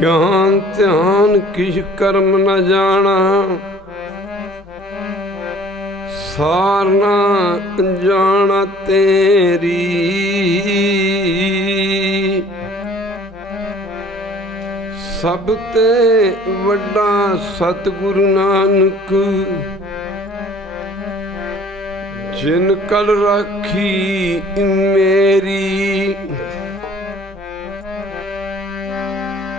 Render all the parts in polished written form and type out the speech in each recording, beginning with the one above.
ਗਿਆਨ ਧਿਆਨ ਕਿਛ ਕਰਮ ਨ ਜਾਣਾ, ਸਾਰ ਨਾ ਜਾਣਾ ਤੇਰੀ। ਸਭ ਤੇ ਵੱਡਾ ਸਤਿਗੁਰੂ ਨਾਨਕ, ਜਿਨ ਕਲ ਰਾਖੀ ਮੇਰੀ।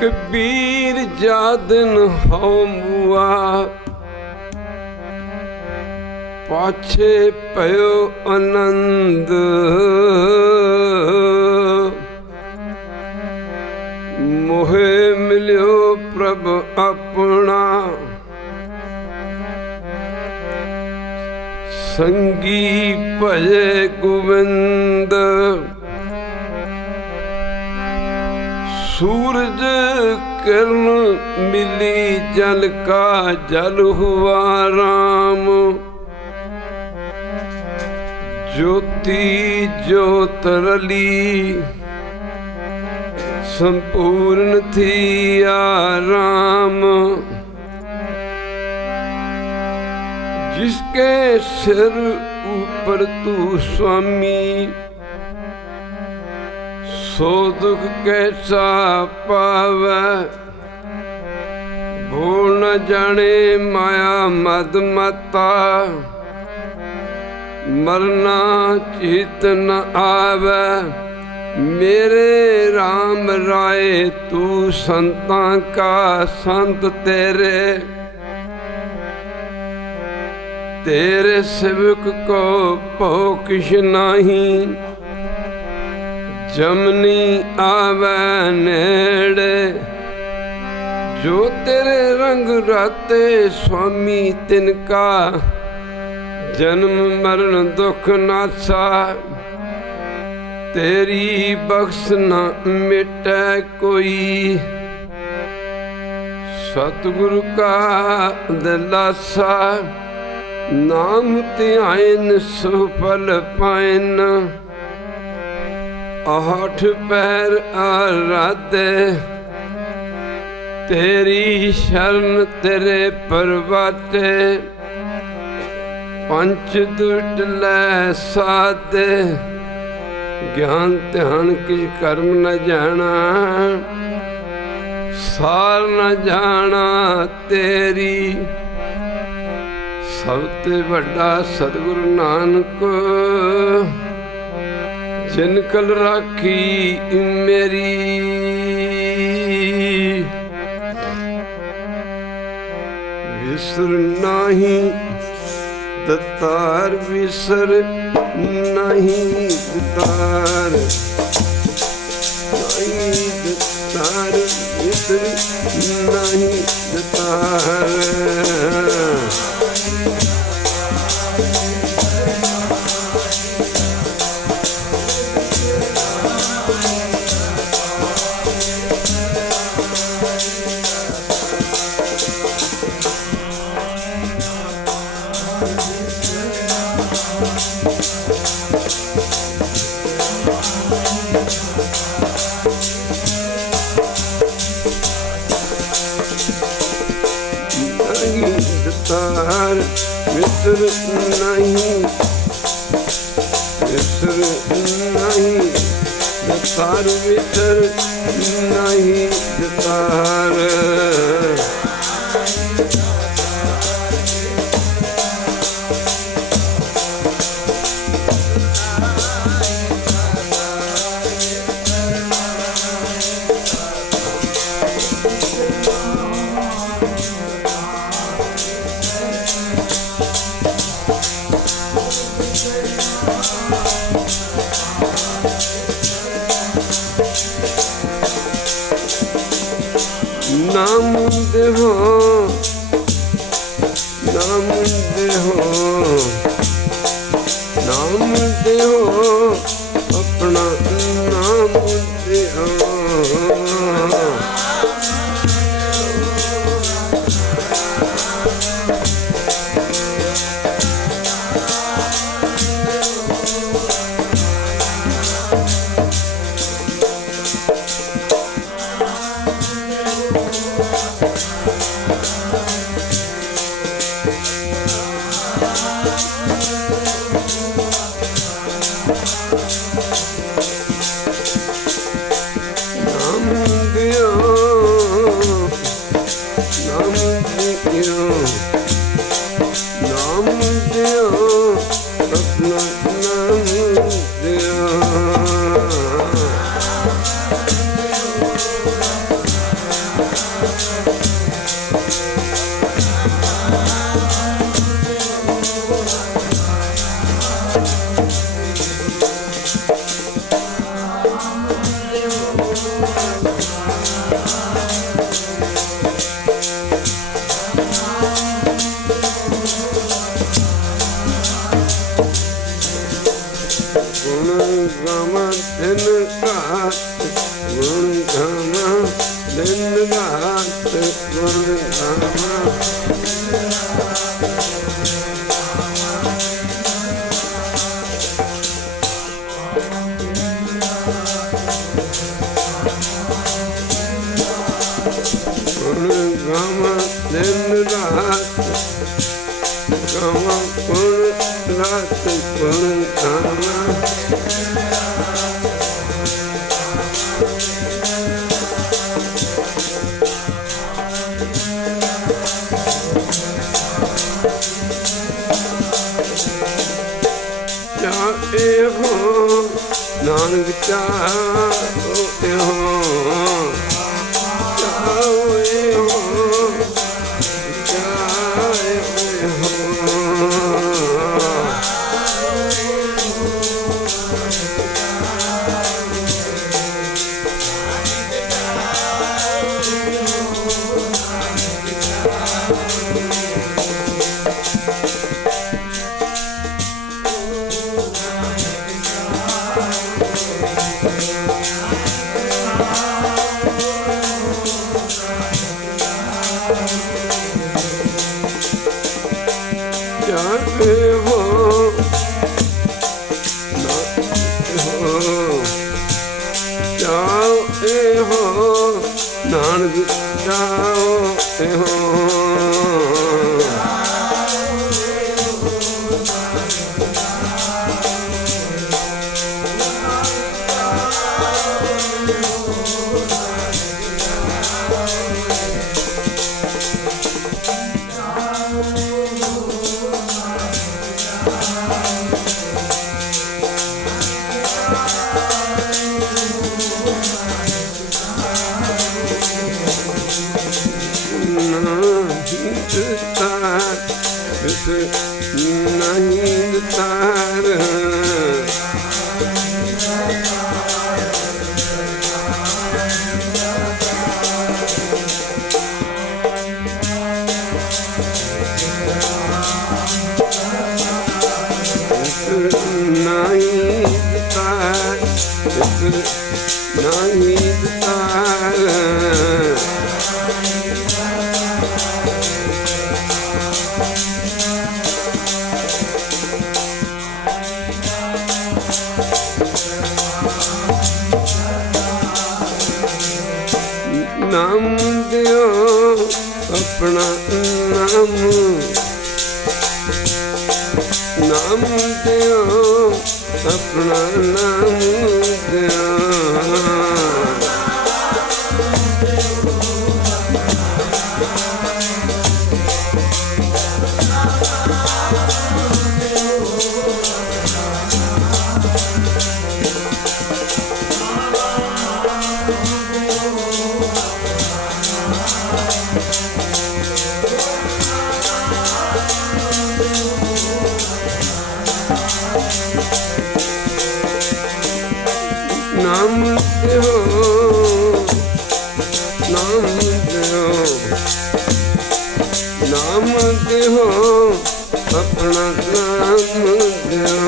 ਕਬੀਰ ਜਾਦਨ ਹਉ ਮੁਆ, ਪਾਛੇ ਭਇਓ ਆਨੰਦ। ਮੋਹਿ ਮਿਲਿਓ ਪ੍ਰਭ ਆਪਣਾ, ਸੰਗੀ ਭਜੇ ਗੋਬਿੰਦ। ਸੂਰਜ ਕਿਰਨ ਮਿਲੀ ਜਲ ਕਾ ਜਲ ਹੁਆ ਰਾਮ। ਜੋਤੀ ਜੋਤ ਰਲੀ ਸੰਪੂਰਨ ਥੀ ਆਰਾਮ। जिसके सिर ऊपर तू स्वामी, सो दुख कैसा पावे। भूल न जाने माया मद मता, मरना चित न आवे। मेरे राम राय तू संतां का संत तेरे। तेरे सेवक को भो किश नहीं, जमनी आवे नेड़े। जो तेरे रंग राते स्वामी, तिनका जन्म मरण दुख नासा। तेरी बख्श न मिटे कोई, सतगुरु का दिलासा। नाम ध्यान सुफल पाइन, आठ पैर आराधे। तेरी शरण तेरे परवाटे, पंच दुष्ट लै साधे। ज्ञान ध्यान किछ कर्म न जाना, सार न जाना तेरी। ਸਭ ਤੇ ਵੱਡਾ ਸਤਿਗੁਰੂ ਨਾਨਕ, ਜਿਨ ਕਲ ਰਾਖੀ ਮੇਰੀ। ਵਿਸਰ ਨਾਹੀ ਦਤਾਰ, ਵਿਸਰ ਨਾਹੀ ਦਤਾਰ। ਨਾਹੀ ਦਤਾਰ, ਵਿਸਰ ਨਾਹੀ ਦਤਾਰ। दतार विसर नहीं, विसर नहीं दतार, विसर नहीं दतार। नाम देव दिन रात गुण गावा दिन रात गुण गावा दिन रात गावा गुण रात गुण गावा चाहे हो नानक चाहे हो नानक चाहे हो नहीं तार नहीं तार नाम दियो अपना नाम नाम दियो अपना नाम दियो नाम दियो नाम दियो नाम दियो अपना नाम दियो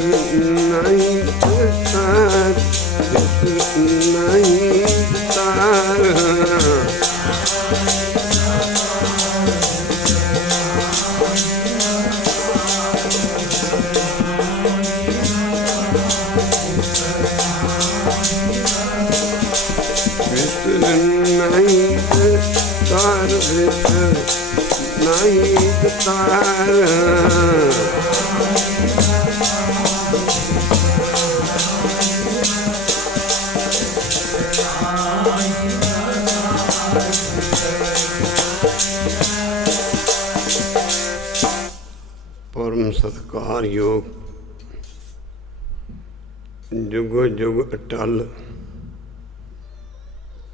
नहीं तार नहीं तार नहीं तार नहीं तार परम सत्कार योग जुगो जुग अटल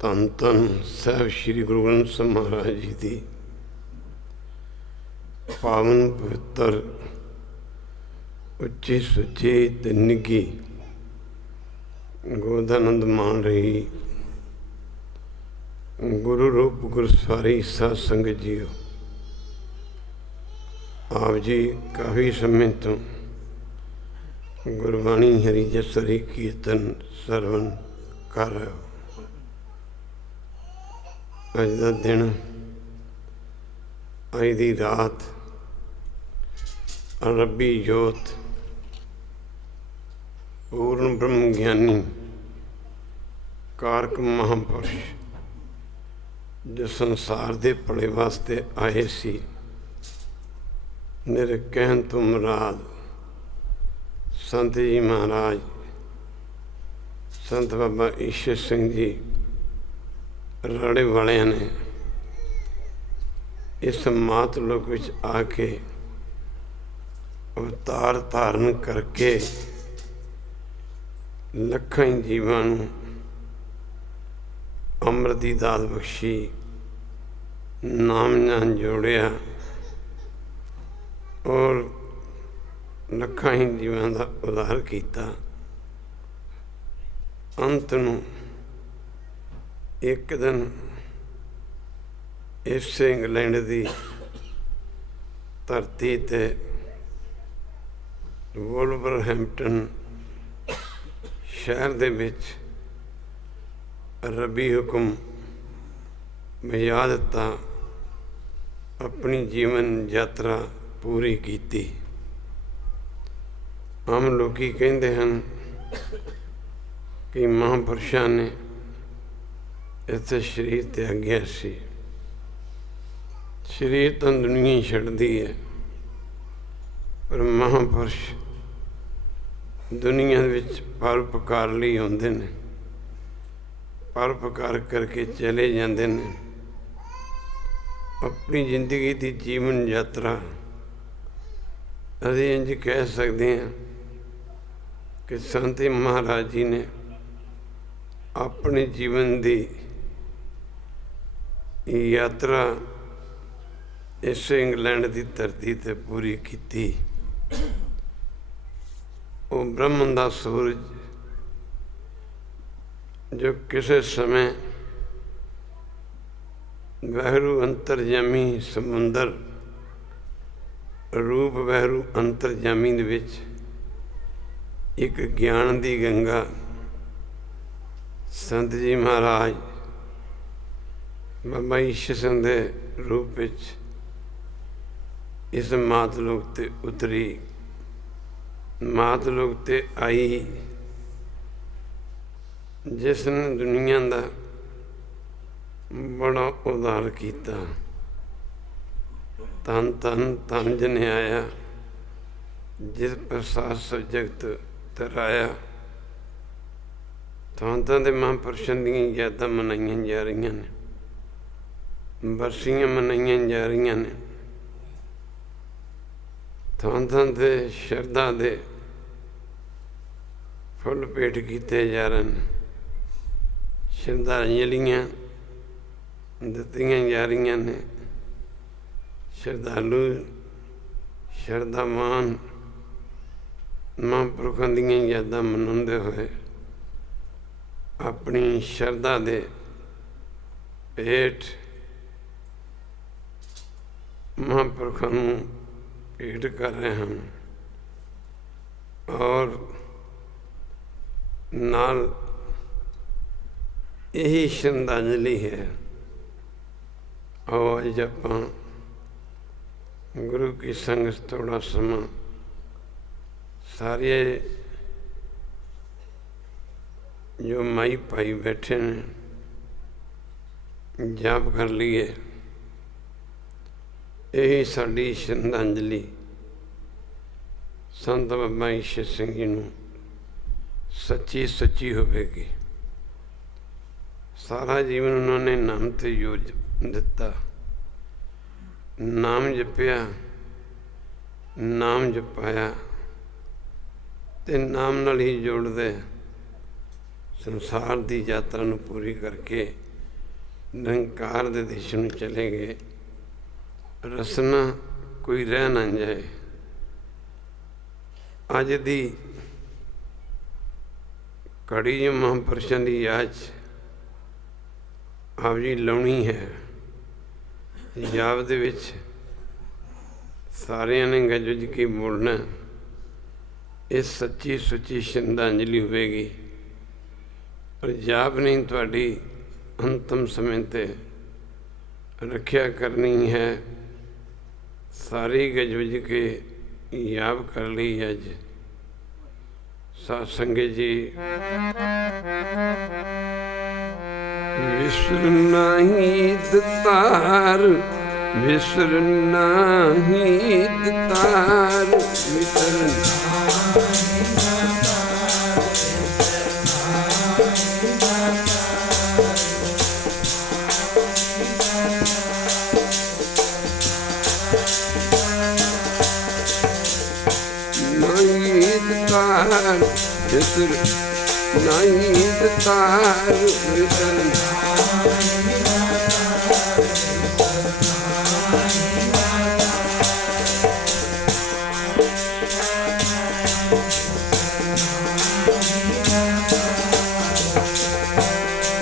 ਧੰਨ ਧੰਨ ਸਾਹਿਬ ਸ੍ਰੀ ਗੁਰੂ ਗ੍ਰੰਥ ਸਾਹਿਬ ਮਹਾਰਾਜ ਜੀ ਦੀ ਪਾਵਨ ਪਵਿੱਤਰ ਉੱਚੀ ਸੁੱਚੀ ਤੇ ਨਿੱਘੀ ਗੋਦ ਆਨੰਦ ਮਾਣ ਰਹੀ ਗੁਰੂ ਰੂਪ ਗੁਰਸਵਾਰੀ ਸਾਧ ਸੰਗਤ ਜੀਓ, ਆਪ ਜੀ ਕਾਫੀ ਸਮੇਂ ਤੋਂ ਗੁਰਬਾਣੀ ਹਰੀ ਜਸਰੀ ਕੀਰਤਨ ਸਰਵਣ ਕਰ ਰਹੇ ਹੋ। ਅੱਜ ਦਾ ਦਿਨ, ਅੱਜ ਦੀ ਰਾਤ ਰੱਬੀ ਜੋਤ ਪੂਰਨ ਬ੍ਰਹਮ ਗਿਆਨੀ ਕਾਰਕ ਮਹਾਂਪੁਰਸ਼ ਜੋ ਸੰਸਾਰ ਦੇ ਭਲੇ ਵਾਸਤੇ ਆਏ ਸੀ, ਮੇਰੇ ਕਹਿਣ ਤੋਂ ਮੁਰਾਦ ਸੰਤ ਜੀ ਮਹਾਰਾਜ ਸੰਤ ਬਾਬਾ ਈਸ਼ਰ ਸਿੰਘ ਜੀ ਰਾੜੇ ਵਾਲਿਆਂ ਨੇ ਇਸ ਮਾਤ ਲੋਕ ਵਿੱਚ ਆ ਕੇ ਅਵਤਾਰ ਧਾਰਨ ਕਰਕੇ ਲੱਖਾਂ ਜੀਵਾਂ ਨੂੰ ਅੰਮ੍ਰਿਤ ਦੀ ਦਾਤ ਬਖਸ਼ੀ, ਨਾਮ ਨਾਲ ਜੋੜਿਆ ਔਰ ਲੱਖਾਂ ਹੀ ਜੀਵਾਂ ਦਾ ਉਧਾਰ ਕੀਤਾ। ਅੰਤ ਨੂੰ ਇੱਕ ਦਿਨ ਇਸ ਇੰਗਲੈਂਡ ਦੀ ਧਰਤੀ ਤੇ ਵੁਲਵਰਹੈਂਪਟਨ ਸ਼ਹਿਰ ਦੇ ਵਿੱਚ ਰੱਬੀ ਹੁਕਮ ਮਿਲਾ ਦਿੱਤਾ, ਆਪਣੀ ਜੀਵਨ ਯਾਤਰਾ ਪੂਰੀ ਕੀਤੀ। ਆਮ ਲੋਕੀ ਕਹਿੰਦੇ ਹਨ ਕਿ ਮਹਾਂਪੁਰਸ਼ਾਂ ਨੇ ਇੱਥੇ ਸਰੀਰ ਤਿਆਗਿਆ ਸੀ। ਸਰੀਰ ਤਾਂ ਦੁਨੀਆ ਹੀ ਛੱਡਦੀ ਹੈ, ਪਰ ਮਹਾਂਪੁਰਸ਼ ਦੁਨੀਆ ਵਿੱਚ ਪਰਉਪਕਾਰ ਲਈ ਆਉਂਦੇ ਨੇ, ਪਰਉਪਕਾਰ ਕਰਕੇ ਚਲੇ ਜਾਂਦੇ ਨੇ। ਆਪਣੀ ਜ਼ਿੰਦਗੀ ਦੀ ਜੀਵਨ ਯਾਤਰਾ ਅਸੀਂ ਇੰਝ ਕਹਿ ਸਕਦੇ ਹਾਂ ਕਿ ਸੰਤ ਮਹਾਰਾਜ ਜੀ ਨੇ ਆਪਣੇ ਜੀਵਨ ਦੀ ਯਾਤਰਾ ਇਸ ਇੰਗਲੈਂਡ ਦੀ ਧਰਤੀ 'ਤੇ ਪੂਰੀ ਕੀਤੀ। ਉਹ ਬ੍ਰਹਮਣ ਦਾ ਸੂਰਜ ਜੋ ਕਿਸੇ ਸਮੇਂ ਵਹਿਰੂ ਅੰਤਰਜਾਮੀ ਸਮੁੰਦਰ ਰੂਪ ਵਹਿਰੂ ਅੰਤਰਜਾਮੀ ਦੇ ਵਿੱਚ ਇੱਕ ਗਿਆਨ ਦੀ ਗੰਗਾ ਸੰਤ ਜੀ ਮਹਾਰਾਜ ਬਾਬਾ ਈਸ਼ਰ ਸਿੰਘ ਦੇ ਰੂਪ ਵਿੱਚ ਇਸ ਮਾਤਲੋਕ 'ਤੇ ਉਤਰੀ, ਮਾਤਲੋਕ 'ਤੇ ਆਈ, ਜਿਸ ਨੇ ਦੁਨੀਆ ਦਾ ਬੜਾ ਉਧਾਰ ਕੀਤਾ। ਧੰਨ ਧੰਨ ਧੰਨ ਜਨ ਆਇਆ ਜਿਸ ਪ੍ਰਸਾਦ ਸਭ ਜਗਤ ਤਰਾਇਆ। ਥਾਂ ਦੇ ਮਹਾਂਪੁਰਸ਼ਾਂ ਦੀਆਂ ਯਾਦਾਂ ਮਨਾਈਆਂ ਜਾ ਰਹੀਆਂ ਨੇ, ਬਰਸੀਆਂ ਮਨਾਈਆਂ ਜਾ ਰਹੀਆਂ ਨੇ। ਥਾਂ ਤੇ ਸ਼ਰਧਾ ਦੇ ਫੁੱਲ ਭੇਟ ਕੀਤੇ ਜਾ ਰਹੇ ਨੇ, ਸ਼ਰਧਾਂਜਲੀਆਂ ਦਿੱਤੀਆਂ ਜਾ ਰਹੀਆਂ ਨੇ। ਸ਼ਰਧਾਲੂ ਸ਼ਰਧਾਵਾਨ ਮਹਾਂਪੁਰਖਾਂ ਦੀਆਂ ਯਾਦਾਂ ਮਨਾਉਂਦੇ ਹੋਏ ਆਪਣੀ ਸ਼ਰਧਾ ਦੇ ਭੇਟ ਮਹਾਂਪੁਰਖਾਂ ਨੂੰ ਭੇਟ ਕਰ ਰਹੇ ਹਨ ਔਰ ਨਾਲ ਇਹੀ ਸ਼ਰਧਾਂਜਲੀ ਹੈ। ਆਓ ਅੱਜ ਆਪਾਂ ਗੁਰੂ ਕੀ ਸੰਗਤ ਥੋੜ੍ਹਾ ਸਮਾਂ ਸਾਰੇ ਜੋ ਮਾਈ ਭਾਈ ਬੈਠੇ ਨੇ ਜਾਪ ਕਰ ਲਈਏ। ਇਹੀ ਸਾਡੀ ਸ਼ਰਧਾਂਜਲੀ ਸੰਤ ਬਾਬਾ ਈਸ਼ਰ ਸਿੰਘ ਜੀ ਨੂੰ ਸੱਚੀ ਸੱਚੀ ਹੋਵੇਗੀ। ਸਾਰਾ ਜੀਵਨ ਉਹਨਾਂ ਨੇ ਨਾਮ ਤੇ ਯੋਜ ਦਿੱਤਾ, ਨਾਮ ਜਪਿਆ, ਨਾਮ ਜਪਾਇਆ ਤੇ ਨਾਮ ਨਾਲ ਹੀ ਜੋੜਦੇ ਸੰਸਾਰ ਦੀ ਯਾਤਰਾ ਨੂੰ ਪੂਰੀ ਕਰਕੇ ਨਿਰੰਕਾਰ ਦੇ ਦੇਸ਼ ਨੂੰ ਚਲੇ ਗਏ। ਰਸਨਾ ਕੋਈ ਰਹਿ ਨਾ ਜਾਏ। ਅੱਜ ਦੀ ਘੜੀ ਜੋ ਮਹਾਂਪੁਰਸ਼ਾਂ ਦੀ ਯਾਦ 'ਚ ਆਪ ਜੀ ਲਾਉਣੀ ਹੈ। ਪੰਜਾਬ ਦੇ ਵਿੱਚ ਸਾਰਿਆਂ ਨੇ ਗੱਜ ਵੱਜ ਕੇ ਬੋਲਣਾ। ਇਹ ਸੱਚੀ ਸੁੱਚੀ ਸ਼ਰਧਾਂਜਲੀ ਹੋਵੇਗੀ। ਪੰਜਾਬ ਨੇ ਤੁਹਾਡੀ ਅੰਤਮ ਸਮੇਂ 'ਤੇ ਰੱਖਿਆ ਕਰਨੀ ਹੈ। ਸਾਰੀ ਗੱਜ ਵੱਜ ਕੇ ਯਾਦ ਕਰ ਲਈ। ਅੱਜ ਸਾਧ ਸੰਗਤ ਜੀ ਵਿਸਰ ਨਹੀਂ ਦਤਾਰ, ਵਿਸਰ ਨਹੀਂ ਦਤਾਰ, ਵਿਸਰ ਵਿਸਰ ਨਹੀਂ ਦਤਾਰ, ਵਿਸਰ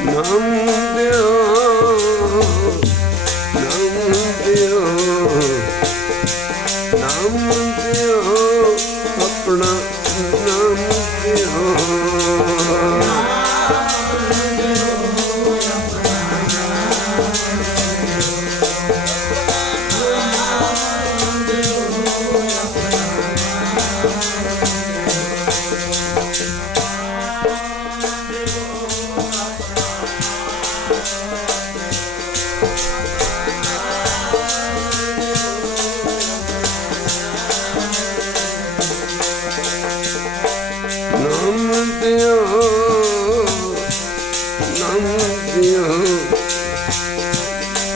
ਨਾਮ ਦਿਓ, ਨਾਮ ਦਿਓ, ਨਾਮ ਦਿਓ, ਆਪਣਾ ਨਾਮ ਦਿਓ।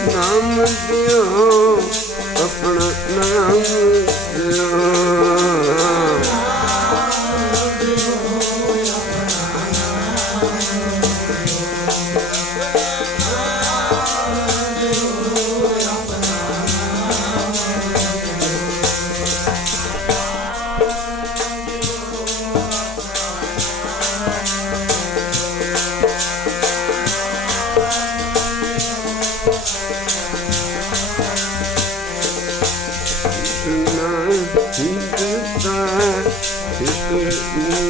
ਨਾਮ ਦਿਓ, ਆਪਣਾ ਨਾਮ ਦਿਓ।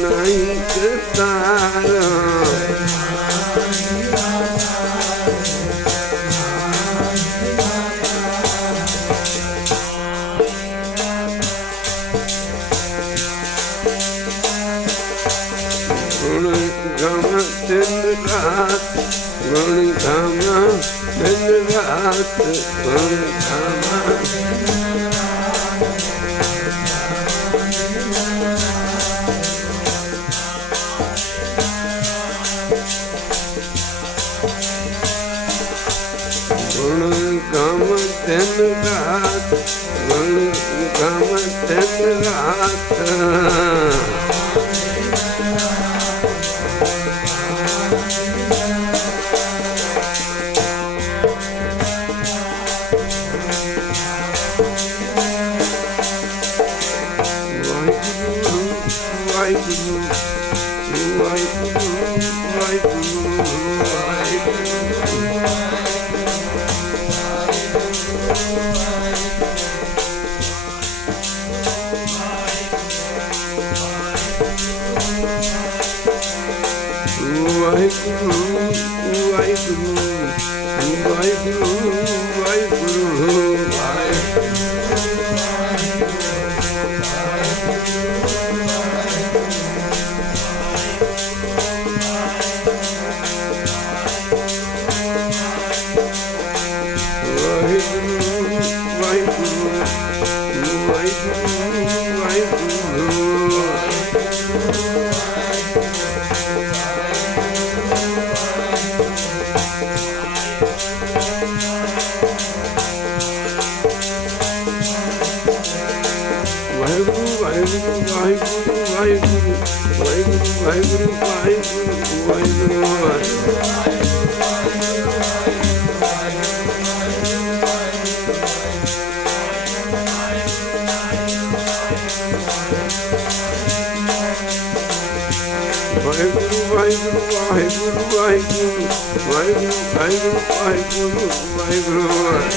ਨਹੀਂ ਦਤਾਰ, ਗੁਣ ਗਾਵਾਂ ਦਿਨ ਰਾਤ, ਗੁਣ ਗਾਵਾਂ ਦਿਨ ਰਾਤ, ਗੁਣ ਗਾਵਾਂ ਦਿਨ ਰਾਤ, ਗੁਣ ਗਾਵਾਂ ਦਿਨ ਰਾਤ। ਵਾਹਿਗੁਰੂ ਵਾਹਿਗੁਰੂ ਵਾਹਿਗੁਰੂ ਵਾਹਿਗੁਰੂ। ਵਾਹਿਗੁਰੂ ਵਾਹਿਗੁਰੂ ਵਾਹਿਗੁਰੂ ਵਾਹਿਗੁਰੂ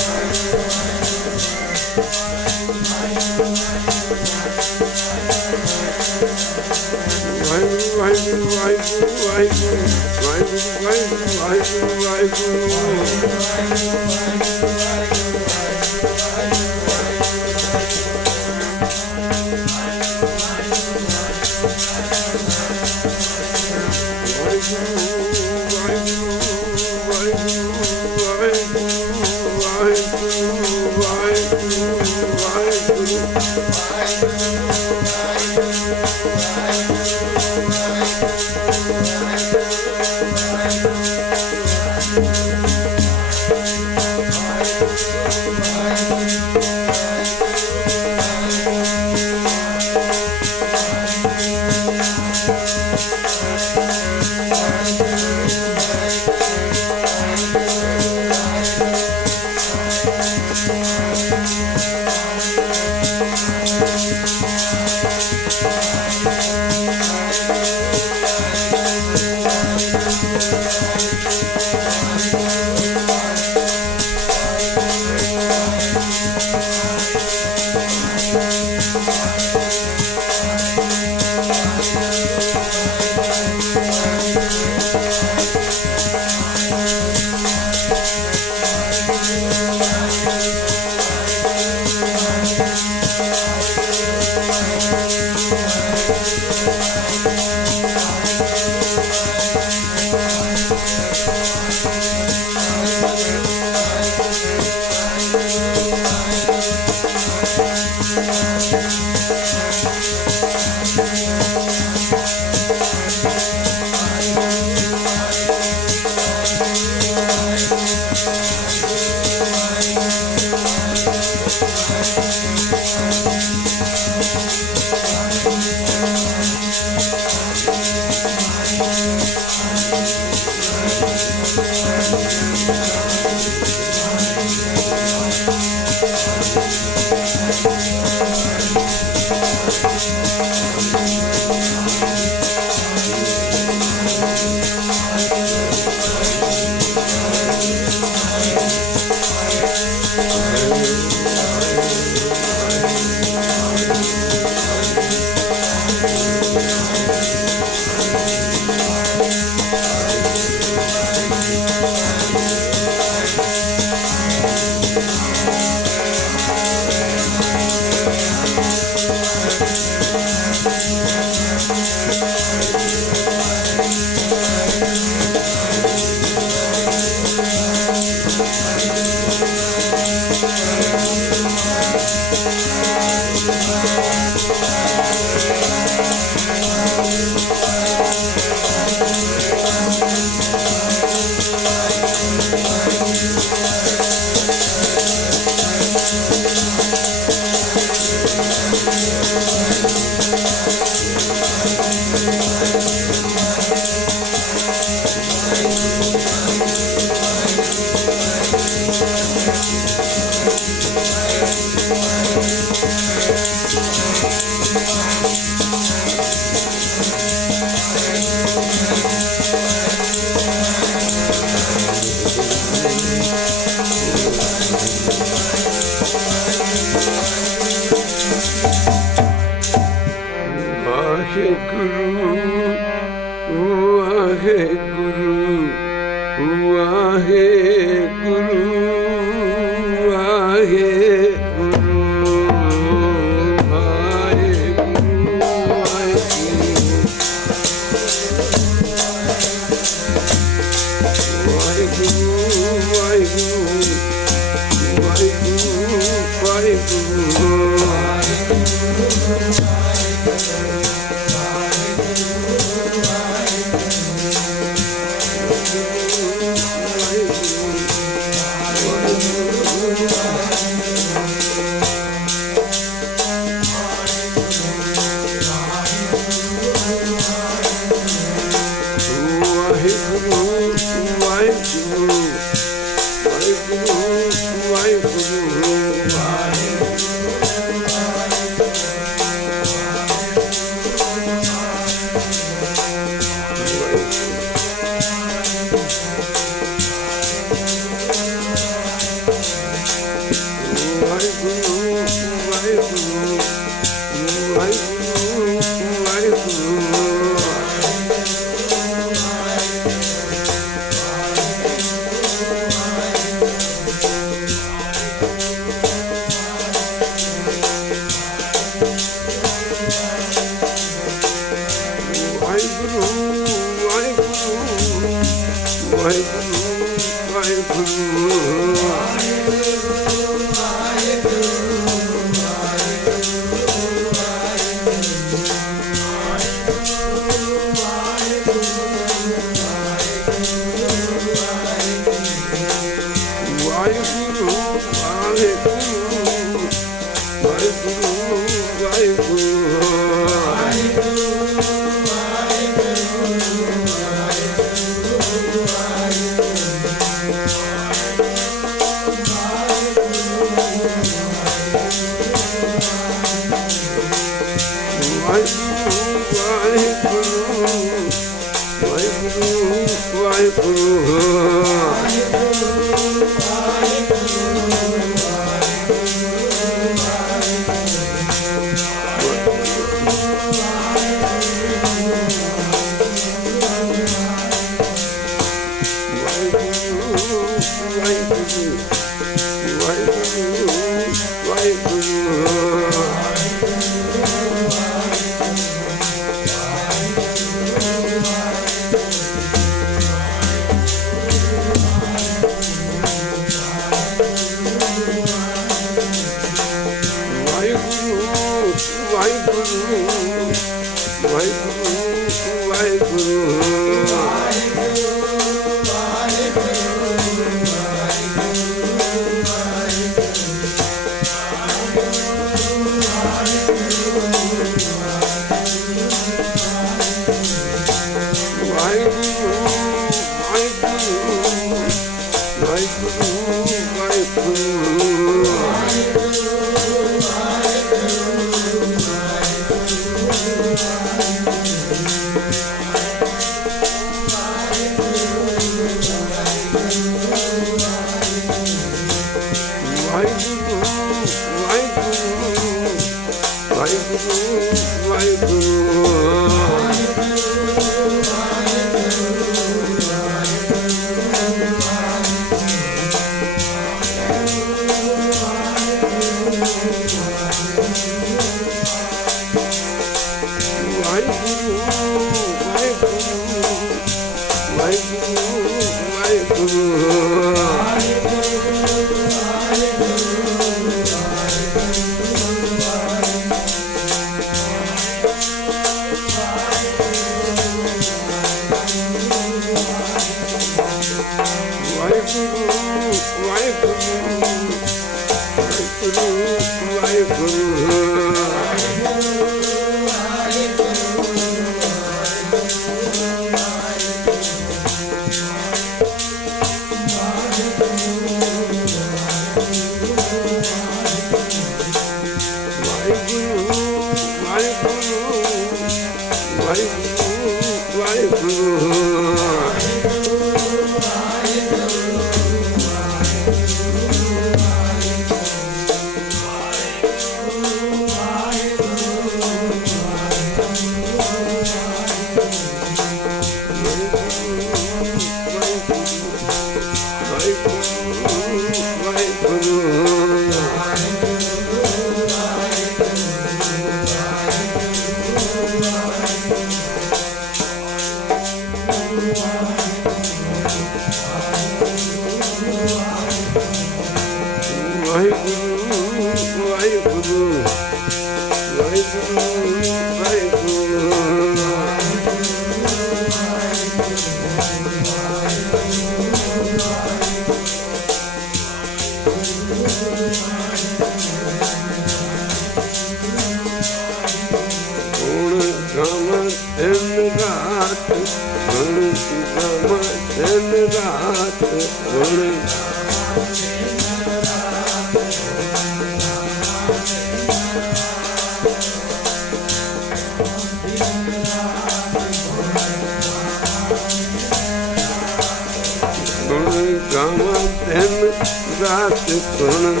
ਰਾਤ ਸੁਣ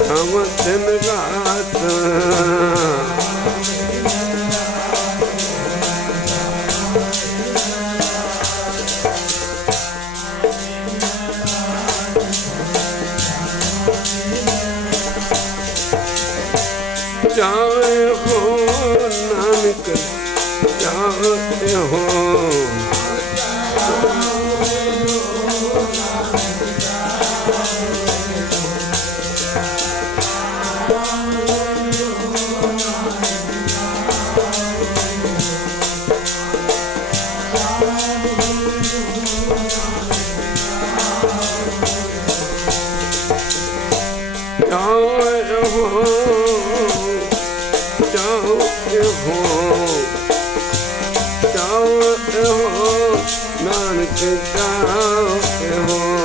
ਗਾਵਾਂ ਦਿਨ ਰਾਤ ਜਾਏ ਹੋ ਨਾਨਕ ਜਾਏ ਹੋ ਨਾਨਕ ਜਾਏ ਹੋ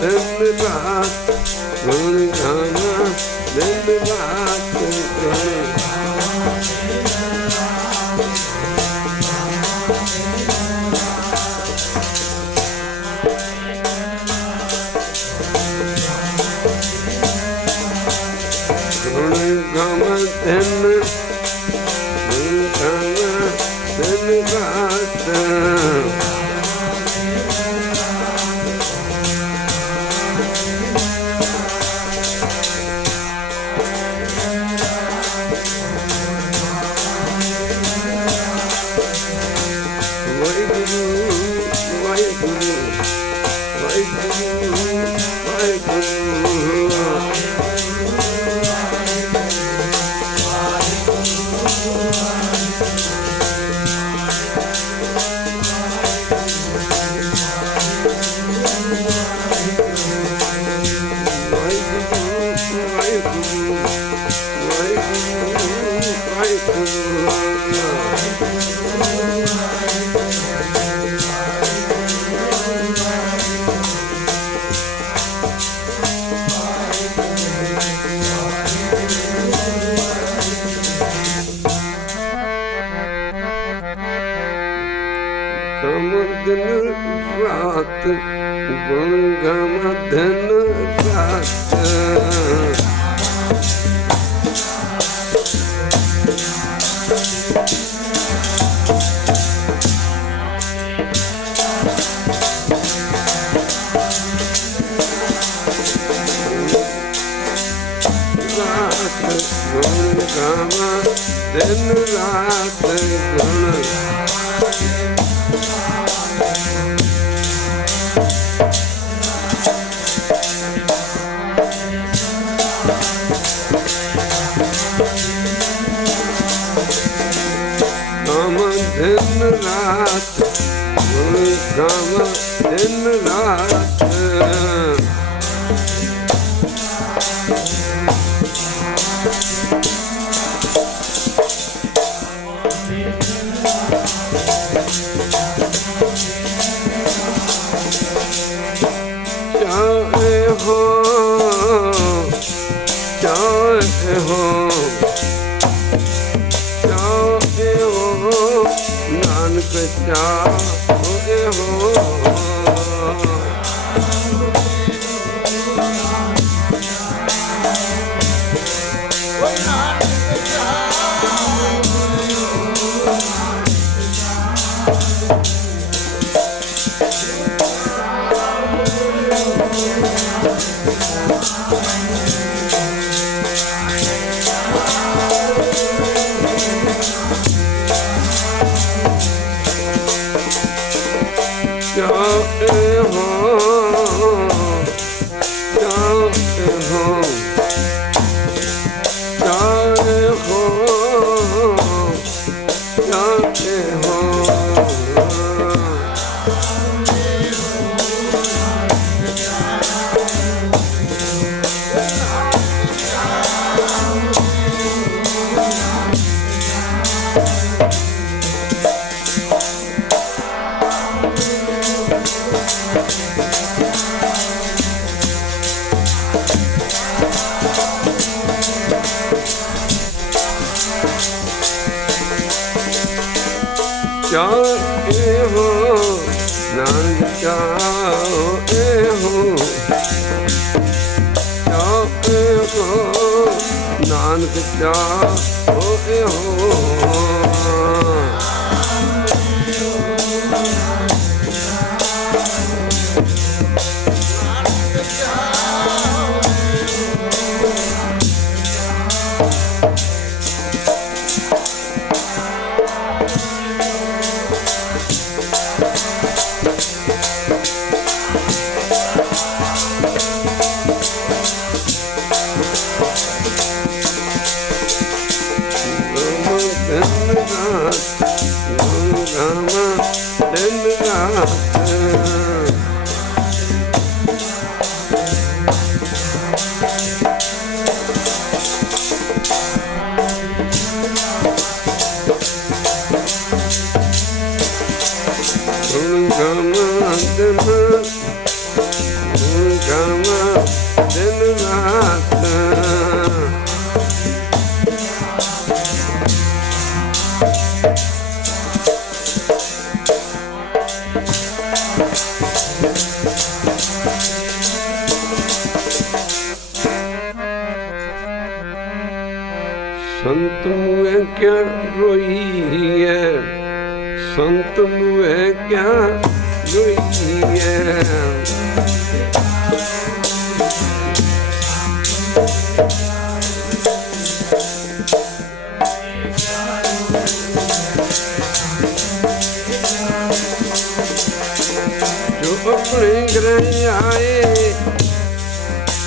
ਦਿਨ ਰਾਤ ਗੁਣ ਗਮ ਦਿਨ ਰਾਤ ਗੁਣ ਗਮ ਦਿਨ ਰਾਤ ਗੁਣ दिन रात गुण गावा दिन रात चाहे हो चाहे हो नानक चाहे हो नानक चाहे नानक चाहे हो संत मुए क्या रोई है, संत मुए क्या रोई है। जो अपने ग्रह आए,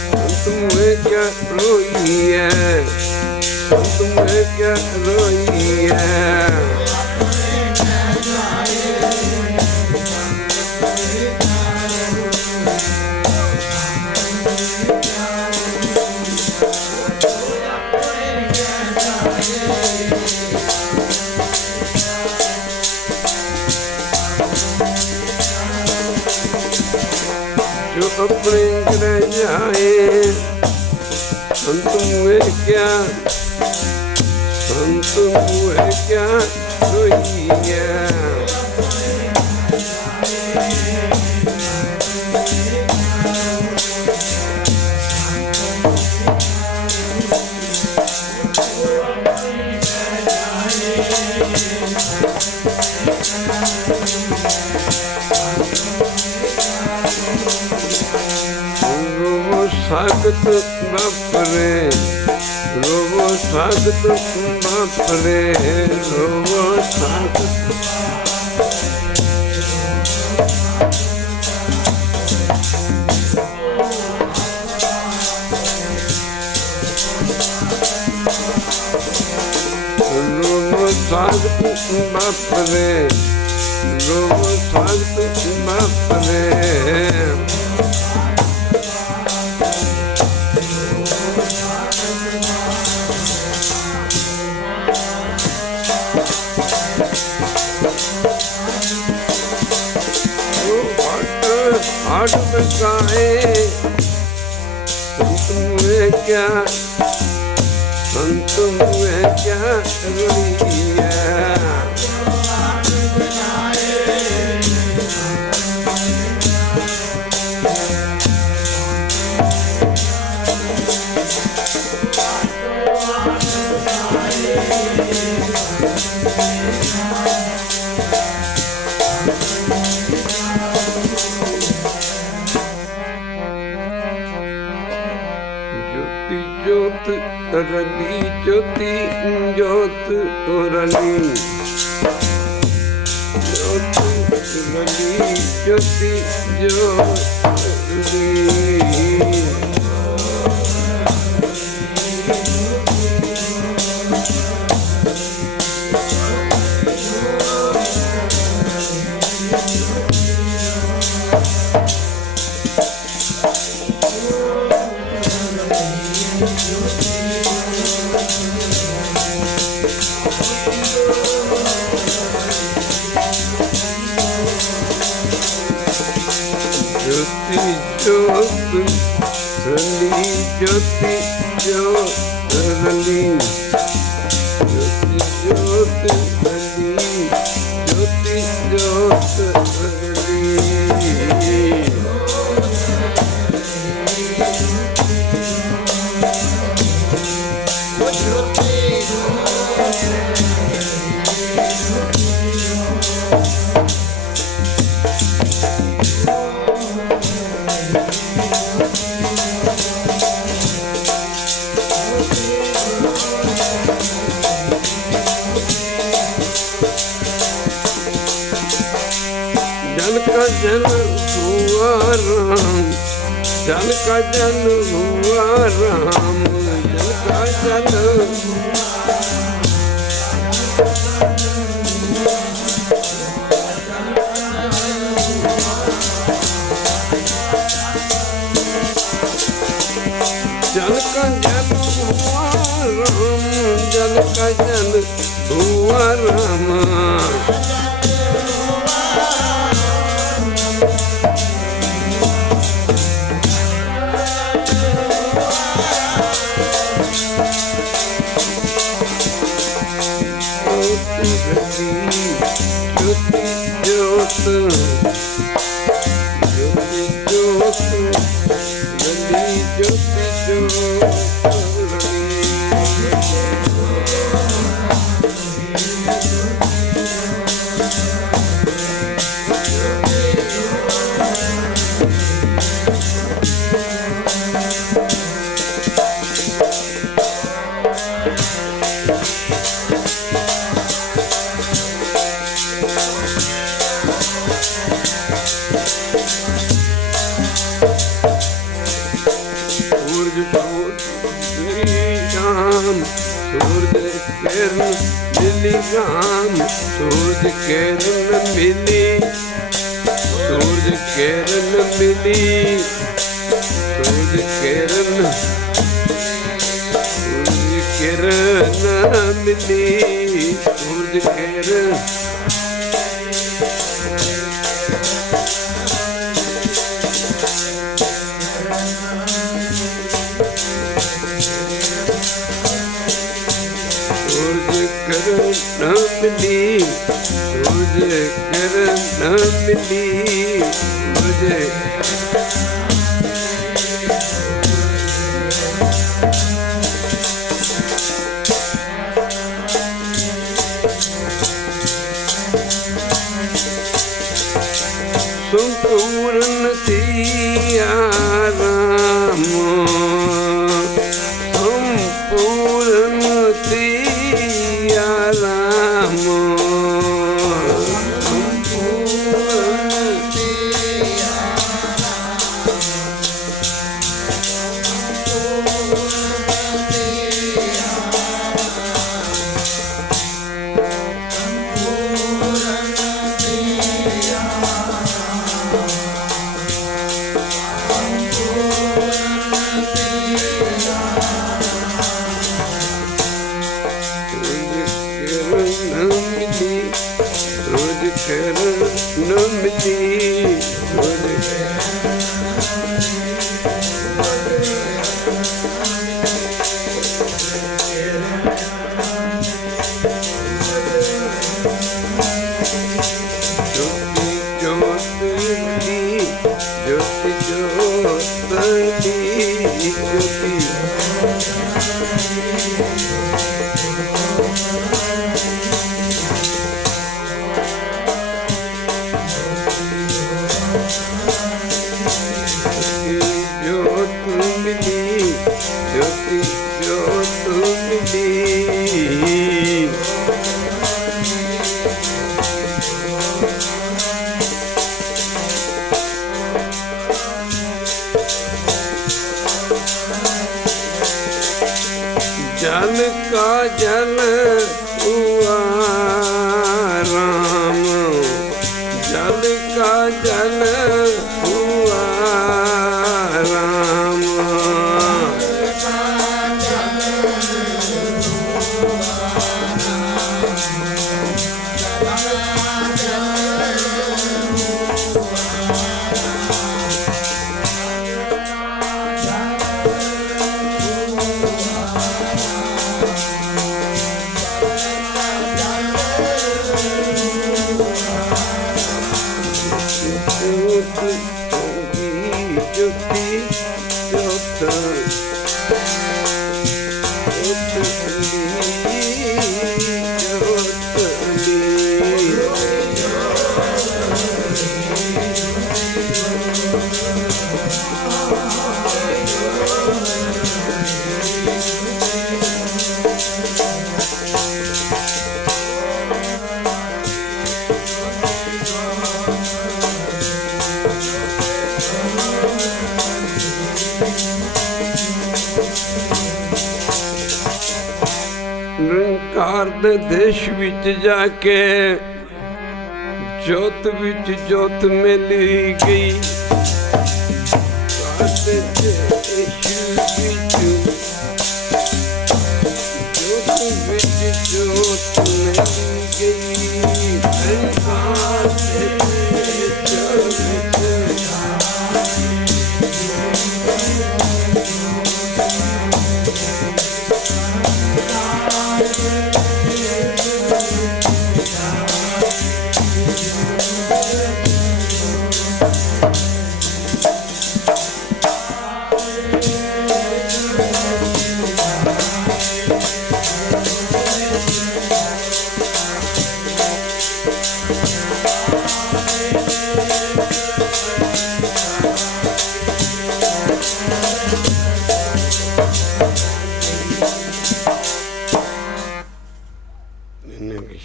संत मुए क्या रोई है, तुम्हें क्या रोई है। जो अपने ग्रह जाए, तुम्हें क्या संत मुए क्या रोई है। रोवो सागत बापरे, रोवो सागत बापरे, रोवो सागत। रोवो सागत बापरे, रोवो सागत बापरे। हाट बकाए संत मुए क्या, संत मुए क्या रोई है। ज्योत रली ज्योति ज्योत रली, ज्योत रली ज्योति ज्योत रली। ज्योति ज्योत रली, ज्योति ज्योत रली, ज्योति ज्योत रली, ज्योति ज्योत रली। जल का जल हुआ राम, जल का जल हुआ राम, जल का जल जल का जल हुआ राम, जल का जल हुआ राम। ज्योति ज्योत ज्योति ज्योत रली, ज्योति ज्योत रली। सूरज किरण मिली राम, सूरज किरण मिली, सूरज किरण मिली, सूरज किरण, सूरज किरण मिली, सूरज किरण। किरण मिली, सूरज किरण मिली, मुझे संपूर्ण सिया राम, संपूर्ण सिया राम, संपूर्ण सिया ਦੇ ਦੇਸ਼ ਵਿੱਚ ਜਾ ਕੇ ਜੋਤ ਵਿੱਚ ਜੋਤ ਮਿਲੀ ਗਈ। ਸਾਡੇ ਦੇਸ਼ ਵਿੱਚ ਜੋਤ ਵਿੱਚ ਜੋਤ ਮਿਲੀ ਗਈ।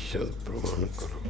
शब्द प्रमाण करो।